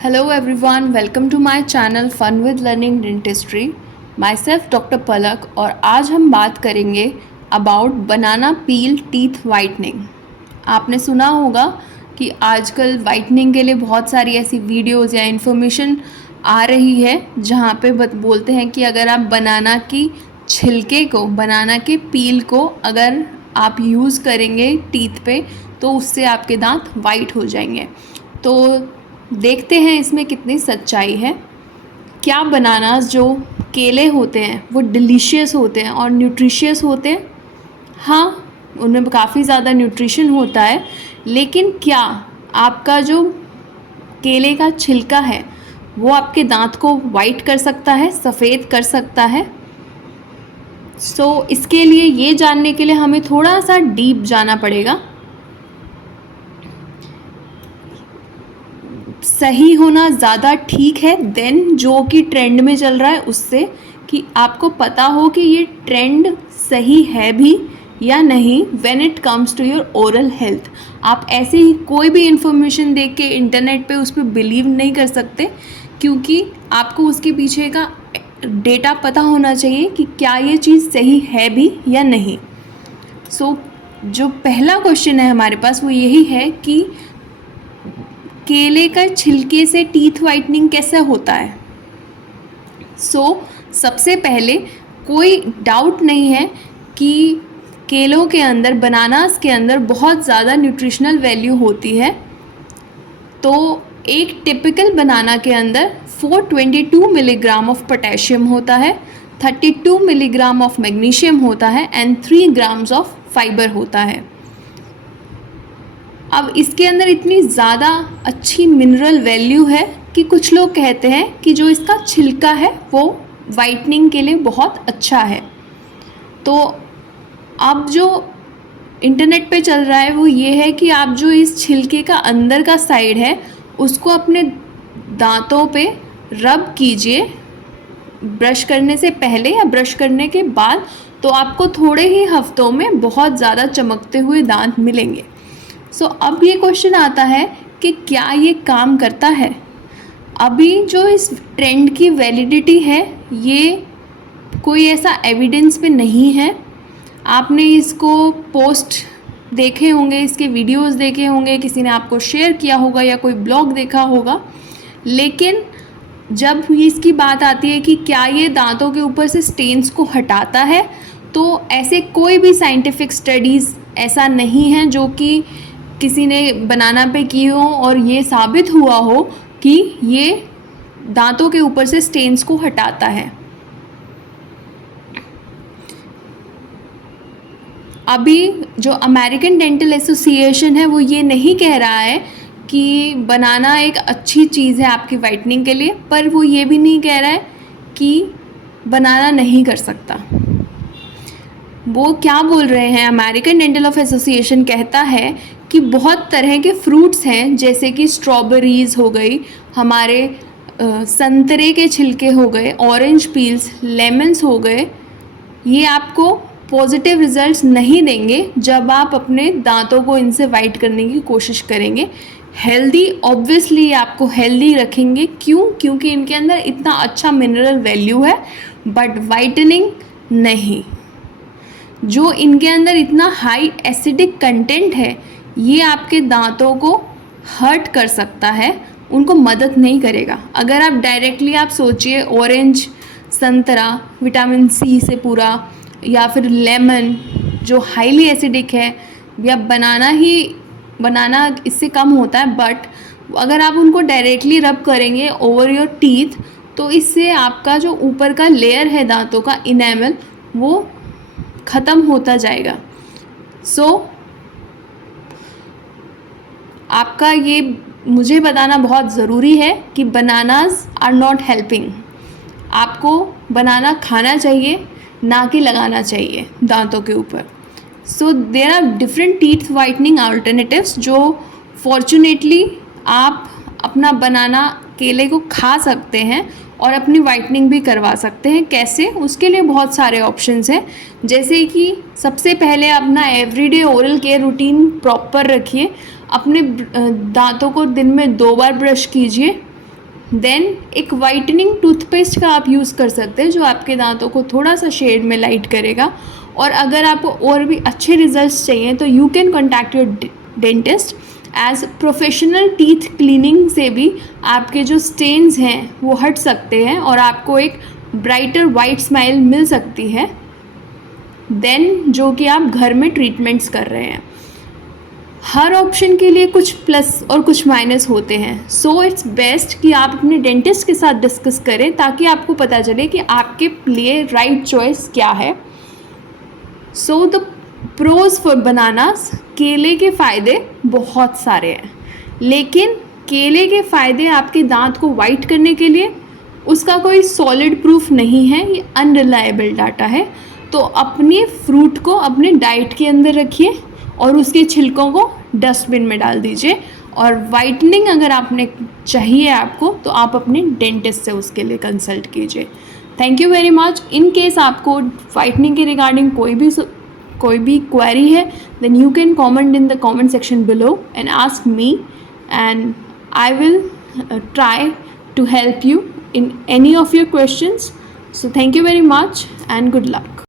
Hello everyone, welcome to my channel Fun with Learning Dentistry. Myself doctor Palak और आज हम बात करेंगे about banana peel teeth whitening. आपने सुना होगा कि आजकल वाइटनिंग के लिए बहुत सारी ऐसी वीडियोज़ या इन्फॉर्मेशन आ रही है जहाँ पे बोलते हैं कि अगर आप बनाना की छिलके को, बनाना के पील को अगर आप यूज़ करेंगे टीथ पे तो उससे आपके दांत वाइट हो जाएंगे। तो देखते हैं इसमें कितनी सच्चाई है। क्या बनानास जो केले होते हैं वो डिलीशियस होते हैं और न्यूट्रिशियस होते हैं? हाँ, उनमें काफ़ी ज़्यादा न्यूट्रिशन होता है, लेकिन क्या आपका जो केले का छिलका है वो आपके दांत को वाइट कर सकता है, सफ़ेद कर सकता है? इसके लिए ये जानने के लिए हमें थोड़ा सा डीप जाना पड़ेगा। सही होना ज़्यादा ठीक है देन जो कि ट्रेंड में चल रहा है उससे, कि आपको पता हो कि ये ट्रेंड सही है भी या नहीं when it comes to your oral health. आप ऐसे ही कोई भी इंफॉर्मेशन देख के इंटरनेट पे उस पर बिलीव नहीं कर सकते, क्योंकि आपको उसके पीछे का डेटा पता होना चाहिए कि क्या ये चीज़ सही है भी या नहीं। जो पहला क्वेश्चन है हमारे पास वो यही है कि केले का छिलके से टीथ वाइटनिंग कैसे होता है। सबसे पहले कोई डाउट नहीं है कि केलों के अंदर, बनानास के अंदर बहुत ज़्यादा न्यूट्रिशनल वैल्यू होती है। तो एक टिपिकल बनाना के अंदर 422 मिलीग्राम ऑफ पोटेशियम होता है, 32 मिलीग्राम ऑफ मैग्नीशियम होता है एंड 3 ग्राम्स ऑफ फाइबर होता है। अब इसके अंदर इतनी ज़्यादा अच्छी मिनरल वैल्यू है कि कुछ लोग कहते हैं कि जो इसका छिलका है वो वाइटनिंग के लिए बहुत अच्छा है। तो अब जो इंटरनेट पे चल रहा है वो ये है कि आप जो इस छिलके का अंदर का साइड है उसको अपने दांतों पे रब कीजिए ब्रश करने से पहले या ब्रश करने के बाद, तो आपको थोड़े ही हफ्तों में बहुत ज़्यादा चमकते हुए दांत मिलेंगे। अब ये क्वेश्चन आता है कि क्या ये काम करता है। अभी जो इस ट्रेंड की वैलिडिटी है ये कोई ऐसा एविडेंस पे नहीं है। आपने इसको पोस्ट देखे होंगे, इसके वीडियोस देखे होंगे, किसी ने आपको शेयर किया होगा या कोई ब्लॉग देखा होगा, लेकिन जब इसकी बात आती है कि क्या ये दांतों के ऊपर से स्टेन्स को हटाता है, तो ऐसे कोई भी साइंटिफिक स्टडीज़ ऐसा नहीं है जो कि किसी ने बनाना पे की हो और ये साबित हुआ हो कि ये दांतों के ऊपर से स्टेन्स को हटाता है। अभी जो अमेरिकन डेंटल एसोसिएशन है वो ये नहीं कह रहा है कि बनाना एक अच्छी चीज़ है आपकी वाइटनिंग के लिए, पर वो ये भी नहीं कह रहा है कि बनाना नहीं कर सकता। वो क्या बोल रहे हैं, अमेरिकन डेंटल ऑफ एसोसिएशन कहता है कि बहुत तरह के फ्रूट्स हैं, जैसे कि स्ट्रॉबेरीज़ हो गई, हमारे संतरे के छिलके हो गए, ऑरेंज पील्स, लेमन्स हो गए, ये आपको पॉजिटिव रिजल्ट्स नहीं देंगे जब आप अपने दांतों को इनसे वाइट करने की कोशिश करेंगे। हेल्दी, ऑब्वियसली आपको हेल्दी रखेंगे। क्यों? क्योंकि इनके अंदर इतना अच्छा मिनरल वैल्यू है, बट वाइटनिंग नहीं। जो इनके अंदर इतना हाई एसिडिक कंटेंट है ये आपके दांतों को हर्ट कर सकता है, उनको मदद नहीं करेगा। अगर आप डायरेक्टली आप सोचिए ऑरेंज, संतरा विटामिन सी से पूरा, या फिर लेमन जो हाईली एसिडिक है, या बनाना इससे कम होता है, बट अगर आप उनको डायरेक्टली रब करेंगे ओवर योर टीथ तो इससे आपका जो ऊपर का लेयर है दांतों का, इनेमल, वो ख़त्म होता जाएगा। आपका ये मुझे बताना बहुत ज़रूरी है कि बनानास आर नॉट हेल्पिंग। आपको बनाना खाना चाहिए, ना कि लगाना चाहिए दांतों के ऊपर। There are different teeth whitening alternatives जो फॉर्चुनेटली आप अपना बनाना केले को खा सकते हैं और अपनी वाइटनिंग भी करवा सकते हैं। कैसे? उसके लिए बहुत सारे ऑप्शंस हैं, जैसे कि सबसे पहले अपना everyday oral care routine proper रखिए। अपने दांतों को दिन में 2 बार ब्रश कीजिए देन एक वाइटनिंग टूथपेस्ट का आप यूज़ कर सकते हैं जो आपके दांतों को थोड़ा सा शेड में लाइट करेगा। और अगर आपको और भी अच्छे रिजल्ट्स चाहिए तो you can contact your dentist. As professional teeth cleaning से भी आपके जो स्टेन्स हैं वो हट सकते हैं और आपको एक ब्राइटर वाइट स्माइल मिल सकती है देन जो कि आप घर में ट्रीटमेंट्स कर रहे हैं। हर ऑप्शन के लिए कुछ प्लस और कुछ माइनस होते हैं, सो इट्स बेस्ट कि आप अपने डेंटिस्ट के साथ डिस्कस करें ताकि आपको पता चले कि आपके लिए राइट चॉइस क्या है। So the pros for bananas, केले के फ़ायदे बहुत सारे हैं, लेकिन केले के फ़ायदे आपके दांत को वाइट करने के लिए उसका कोई सॉलिड प्रूफ नहीं है, ये अनरिलायबल डाटा है। तो अपने फ्रूट को अपने डाइट के अंदर रखिए और उसके छिलकों को डस्टबिन में डाल दीजिए। और वाइटनिंग अगर आपने चाहिए आपको तो आप अपने डेंटिस्ट से उसके लिए कंसल्ट कीजिए। Thank you very much. In case आपको वाइटनिंग के रिगार्डिंग कोई भी क्वेरी है then you can comment in the comment section below and ask me and I will try to help you in any of your questions. So thank you very much and good luck.